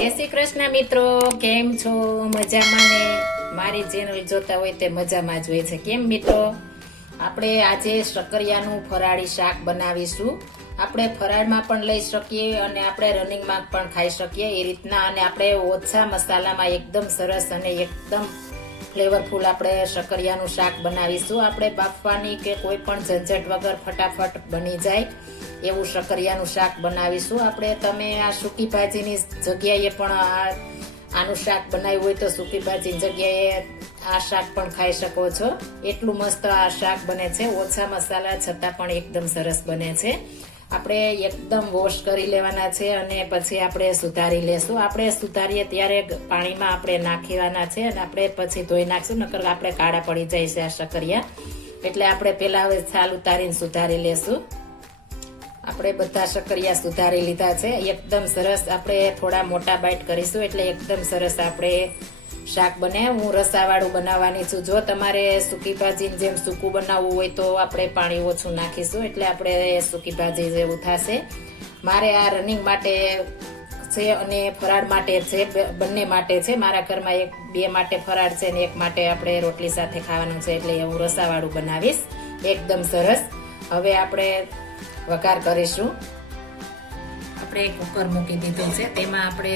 જય શ્રી કૃષ્ણ મિત્રો, કેમ છો? મજામાં ને? મારી ચેનલ જોતા હોય તે મજામાં જ હોય છે. કેમ મિત્રો? આપણે આજે શક્કરિયાનું ફરાળી શાક બનાવીશું. આપણે ફરાળમાં પણ લઈ શકીએ અને આપણે રનિંગમાં પણ ખાઈ શકીએ એ રીતના, અને આપણે ઓછા મસાલામાં એકદમ સરસ અને એકદમ ફ્લેવરફુલ આપણે શક્કરિયાનું શાક બનાવીશું. આપણે બાફવાની કે કોઈ પણ ઝંઝટ વગર ફટાફટ બની જાય એવું શક્કરિયાનું શાક બનાવીશું. આપણે તમે આ સૂકી ભાજીની જગ્યાએ પણ આનું શાક બનાવ્યું હોય તો સૂકી ભાજીની જગ્યાએ આ શાક પણ ખાઈ શકો છો. એટલું મસ્ત આ શાક બને છે, ઓછા મસાલા છતાં પણ એકદમ સરસ બને છે. આપણે એકદમ વોશ કરી લેવાના છે અને પછી આપણે સુધારી લેશું. આપણે સુધારીએ ત્યારે પાણીમાં આપણે નાખવાના છે અને આપણે પછી ધોઈ નાખશું, નકર આપણે કાળા પડી જાય છે આ શક્કરિયા. એટલે આપણે પેલા હવે છાલ ઉતારીને સુધારી લેશું. આપણે બધા શક્કરિયા સુધારી લીધા છે, એકદમ સરસ. આપણે થોડા મોટા બાઈટ કરીશું એટલે એકદમ સરસ આપણે શાક બને. હું રસાવાળું બનાવવાની છું. જો તમારે સૂકી ભાજીની જેમ સૂકું બનાવવું હોય તો આપણે પાણી ઓછું નાખીશું, એટલે આપણે સૂકી ભાજી જેવું થશે. મારે આ રનિંગ માટે છે અને ફરાળ માટે છે, બંને માટે છે. મારા ઘરમાં બે માટે ફરાળ છે ને એક માટે આપણે રોટલી સાથે ખાવાનું છે, એટલે હું રસાવાળું બનાવીશ એકદમ સરસ. હવે આપણે વઘાર કરીશું. આપણે કુકર મૂકી દીધું છે, તેમાં આપણે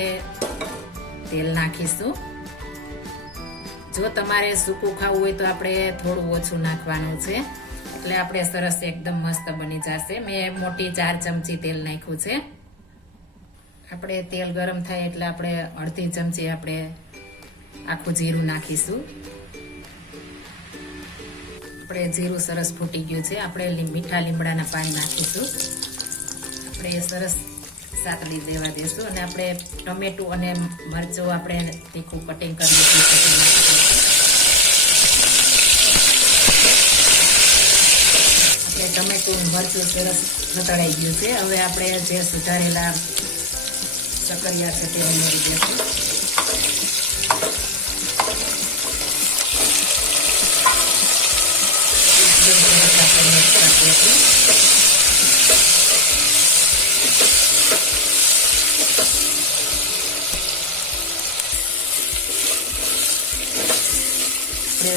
તેલ નાખીશું. જો તમારે સૂકું ખાવું હોય તો આપણે થોડું ઓછું નાખવાનું છે, એટલે આપણે સરસ એકદમ મસ્ત બની જશે. મેં મોટી 4 ચમચી તેલ નાખ્યું છે. આપણે તેલ ગરમ થાય એટલે આપણે અડધી ચમચી આપણે આખું જીરું નાખીશું. આપણે જીરું સરસ ફૂટી ગયું છે. આપણે મીઠા લીમડાના પાણી નાખીશું. આપણે સરસ સાતળી દેવા દેશું અને આપણે ટમેટું અને મરચું આપણે તીખું કટિંગ કરી દીધું. આપણે ટમેટું મરચું સરસ નતળાઈ ગયું છે. હવે આપણે જે સુધારેલા શક્કરિયા છે તે ઉમેરી દઈશું.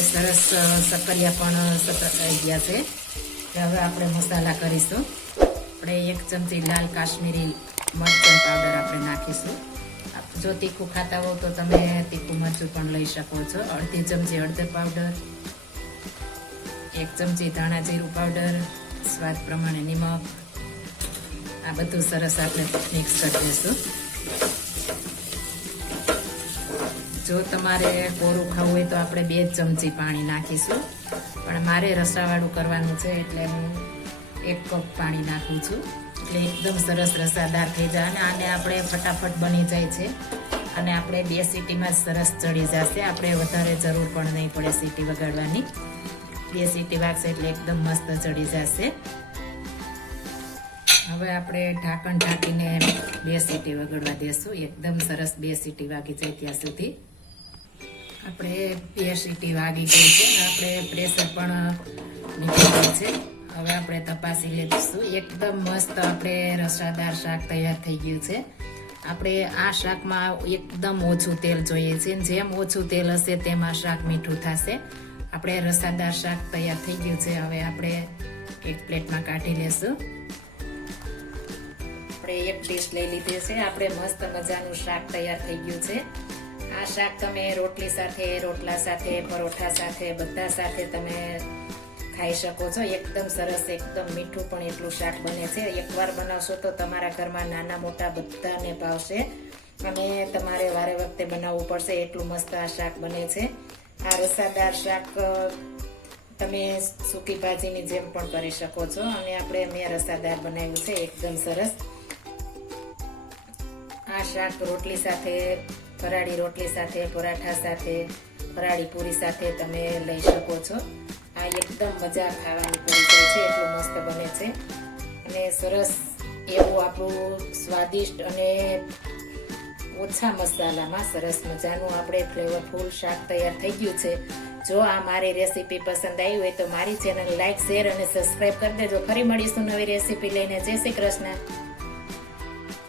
સરસ શક્કરિયા પણ સતરાઈ ગયા છે. હવે આપણે મસાલા કરીશું. આપણે 1 ચમચી લાલ કાશ્મીરી મરચું પાવડર આપણે નાખીશું. જો તીખું ખાતા હો તો તમે તીખું મરચું પણ લઈ શકો છો. અડધી ચમચી હળદર પાવડર, 1 ચમચી ધાણા જીરું પાવડર, સ્વાદ પ્રમાણે નિમક. આ બધું સરસ આપણે મિક્સ કરી દઈશું. જો તમારે કોરું ખાવું હોય તો આપણે 2 ચમચી પાણી નાખીશું, પણ મારે રસાવાળું કરવાનું છે એટલે હું 1 કપ પાણી નાખું છું. એટલે એકદમ સરસ રસાદાર થઈ જાય અને આને આપણે ફટાફટ બની જાય છે અને આપણે 2 સીટીમાં જ સરસ ચડી જશે. આપણે વધારે જરૂર પણ નહીં પડે સીટી વગાડવાની. 2 સીટી વાગશે એટલે એકદમ મસ્ત ચડી જશે. હવે આપણે ઢાંકણ ઢાંકીને 2 સીટી વગાડવા દેશું. એકદમ સરસ 2 સીટી વાગી જાય ત્યાં સુધી. આપણે 2 સીટી વાગી ગઈ છે. આપણે પ્રેશર પણ નીકળી ગયું છે. હવે આપણે તપાસી લઈશું. એકદમ મસ્ત આપણે રસાદાર શાક તૈયાર થઈ ગયું છે. આપણે આ શાકમાં એકદમ ઓછું તેલ જોઈએ છે. જેમ ઓછું તેલ હશે તેમ આ શાક મીઠું થશે. આપણે રસાદાર શાક તૈયાર થઈ ગયું છે. હવે આપણે એક પ્લેટમાં કાઢી લેશું. આપણે એક ડીશ લઈ લીધી છે. આપણે મસ્ત મજાનું શાક તૈયાર થઈ ગયું છે. આ શાક તમે રોટલી સાથે, રોટલા સાથે, પરોઠા સાથે, બધા સાથે તમે ખાઈ શકો છો. એકદમ સરસ, એકદમ મીઠું પણ એટલું શાક બને છે. એકવાર બનાવશો તો તમારા ઘરમાં નાના મોટા બધાને ભાવશે અને તમારે વારે વખતે બનાવવું પડશે એટલું મસ્ત આ શાક બને છે. આ રસાદાર શાક તમે સૂકી ભાજીની જેમ પણ કરી શકો છો અને મેં રસાદાર બનાવ્યું છે એકદમ સરસ. આ શાક રોટલી સાથે, ફરાળી રોટલી સાથે, પરાઠા સાથે, ફરાળી પૂરી સાથે તમે લઈ શકો છો. આ એકદમ મજા ખાવાની પડી જાય છે, એટલું મસ્ત બને છે અને સરસ એવું આપણું સ્વાદિષ્ટ અને ઓછા મસાલામાં સરસ મજાનું આપણે ફ્લેવરફુલ શાક તૈયાર થઈ ગયું છે. જો આ મારી રેસીપી પસંદ આવી હોય તો મારી ચેનલ લાઈક, શેર અને સબસ્ક્રાઈબ કરી દેજો. ફરી મળીશું નવી રેસીપી લઈને. જય શ્રી કૃષ્ણ.